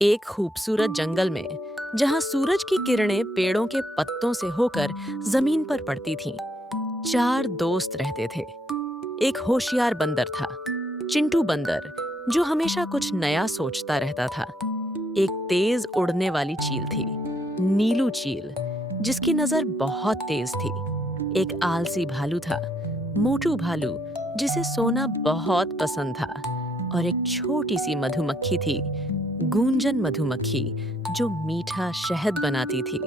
एक खूबसूरत जंगल में जहां सूरज की किरणें पेड़ों के पत्तों से होकर जमीन पर पड़ती थीं, चार दोस्त रहते थे। एक होशियार बंदर था, चिंटू बंदर, जो हमेशा कुछ नया सोचता रहता था। एक तेज उड़ने वाली चील थी, नीलू चील, जिसकी नजर बहुत तेज थी। एक आलसी भालू था, मोटू भालू, जिसे सोना बहुत पसंद था। और एक छोटी सी मधुमक्खी थी, गूंजन मधुमक्खी, जो मीठा शहद बनाती थी।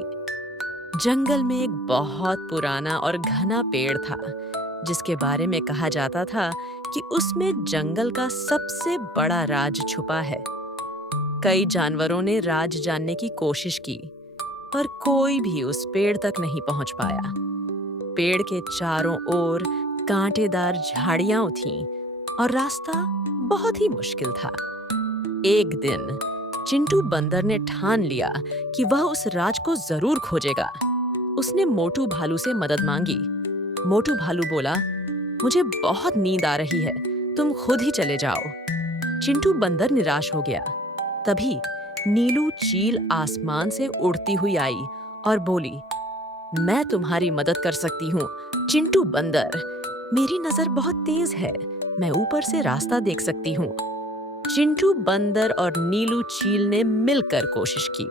जंगल में एक बहुत पुराना और घना पेड़ था, जिसके बारे में कहा जाता था कि उसमें जंगल का सबसे बड़ा राज छुपा है। कई जानवरों ने राज जानने की कोशिश की, पर कोई भी उस पेड़ तक नहीं पहुंच पाया। पेड़ के चारों ओर कांटेदार झाड़ियां थीं और रास्ता बहुत ही मुश्किल था। एक दिन चिंटू बंदर ने ठान लिया कि वह उस राज को जरूर खोजेगा। उसने मोटू भालू से मदद मांगी। मोटू भालू बोला, मुझे बहुत नींद आ रही है, तुम खुद ही चले जाओ। चिंटू बंदर निराश हो गया। तभी नीलू चील आसमान से उड़ती हुई आई और बोली, मैं तुम्हारी मदद कर सकती हूँ, चिंटू बंदर। मेरी नजर बहुत तेज है, मैं ऊपर से रास्ता देख सकती हूँ। चिंटू बंदर और नीलू चील ने मिलकर कोशिश की।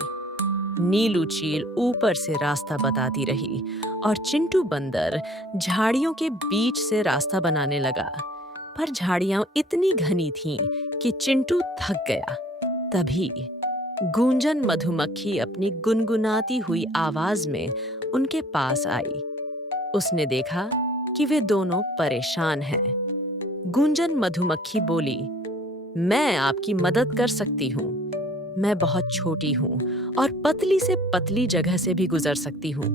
नीलू चील ऊपर से रास्ता बताती रही और चिंटू बंदर झाड़ियों के बीच से रास्ता बनाने लगा। पर झाड़ियां इतनी घनी थीं कि चिंटू थक गया। तभी गूंजन मधुमक्खी अपनी गुनगुनाती हुई आवाज में उनके पास आई। उसने देखा कि वे दोनों परेशान हैं। गूंजन मधुमक्खी बोली, मैं आपकी मदद कर सकती हूँ। मैं बहुत छोटी हूँ और पतली से पतली जगह से भी गुजर सकती हूँ।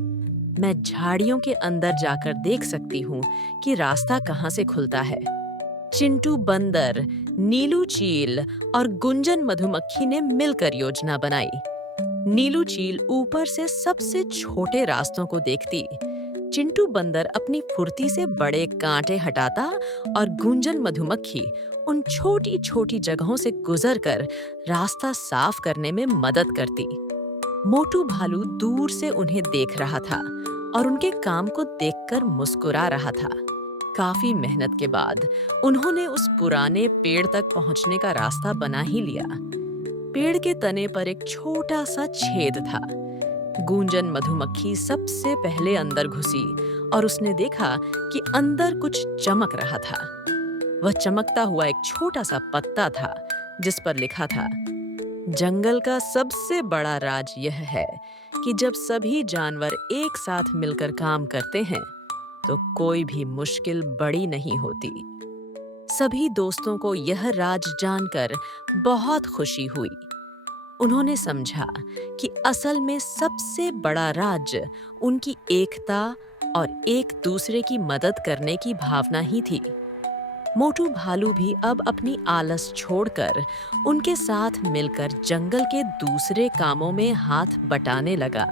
मैं झाड़ियों के अंदर जाकर देख सकती हूँ कि रास्ता कहाँ से खुलता है। चिंटू बंदर, नीलू चील और गुंजन मधुमक्खी ने मिलकर योजना बनाई। नीलू चील ऊपर से सबसे छोटे रास्तों को देखती। चिंटू बंदर अपनी फुर्ती से बड़े कांटे हटाता और गूंजन मधुमक्खी उन छोटी छोटी जगहों से गुजरकर रास्ता साफ करने में मदद करती। मोटू भालू दूर से उन्हें देख रहा था और उनके काम को देखकर मुस्कुरा रहा था। काफी मेहनत के बाद उन्होंने उस पुराने पेड़ तक पहुंचने का रास्ता बना ही लिया। पेड़ के तने पर एक छोटा सा छेद था। गूंजन मधुमक्खी सबसे पहले अंदर घुसी और उसने देखा कि अंदर कुछ चमक रहा था। वह चमकता हुआ एक छोटा सा पत्ता था, जिस पर लिखा था, जंगल का सबसे बड़ा राज यह है कि जब सभी जानवर एक साथ मिलकर काम करते हैं तो कोई भी मुश्किल बड़ी नहीं होती। सभी दोस्तों को यह राज जानकर बहुत खुशी हुई। उन्होंने समझा कि असल में सबसे बड़ा राज उनकी एकता और एक दूसरे की मदद करने की भावना ही थी। मोटू भालू भी अब अपनी आलस छोड़कर उनके साथ मिलकर जंगल के दूसरे कामों में हाथ बटाने लगा।